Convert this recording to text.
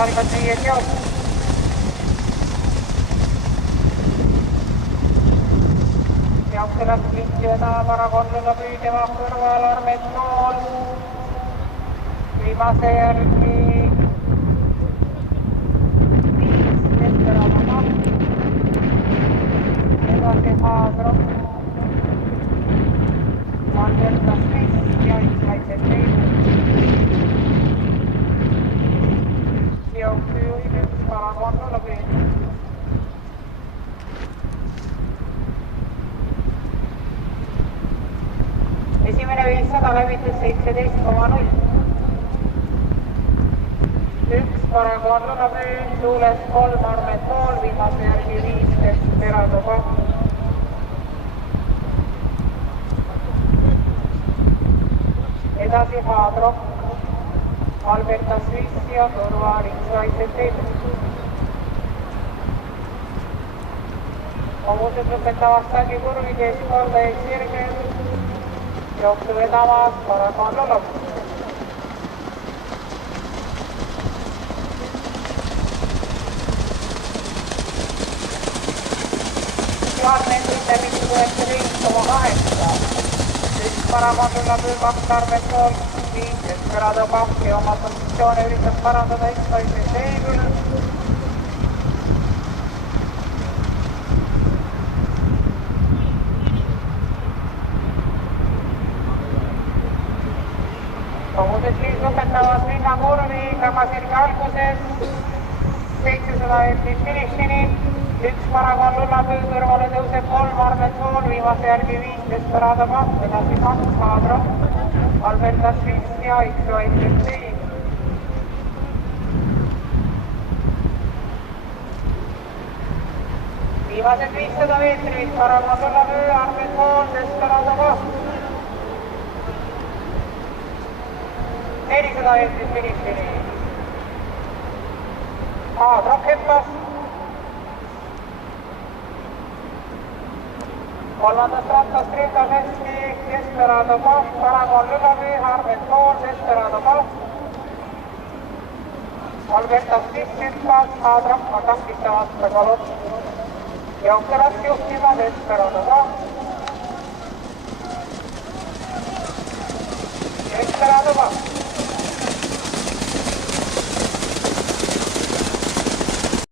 algas viies jook. Jaukselas lihtjõna varakonnuga püüdjama kõrval Armet Nool. Viimase järgi 5 Esperama Maht. Edasi Haadro. Alberta Sviss ja X-Vaitset Teine. Jõuksjuhid 1 varakonnuga püüdjama. Esimene 500 läbitus 17,0. 1 parakonnuga püüd, tuules 3 Armet Nool, viimase järgi 5 Desperado Pahv. Edasi Haadro, Alberta Sviss ja kõrval X-Vaitset Teine. Koguses lõpetavast tagi kurvides kordajaid sirgel. Jooksu vedamas parakonnu lõpp. Meetrit läbitud 19,8. 1 parakonnu läbi 2 Armet Nool, 5 Desperado Pahv ja oma positsioone üritab parandada X-Vaitset Teine. Koguses liis lõpetavad linnakurvi Kõrmasirge alguses 700 meetrit finišini. 1 parakonnu läbi kõrvale tõuseb 3 Armet Nool, viimase järgi 5 Desperado Pahv, edasi 2 Haadro, Alberta Sviss ja X-Vaitset Teine. Viimased 500 meetrit parakonnu läbi Armet Nool, Desperado Pahv. 400 meetrit finišini. Haadro hüppas. Kolmandast rattast rindas hästi Desperado Pahv, parakonnu läbi Armet Nool, Desperado Pahv. Alberta Sviss hüppas, Haadro taktistamas tagalott. Jookselas juhtima Desperado Pahv. Desperado Pahv.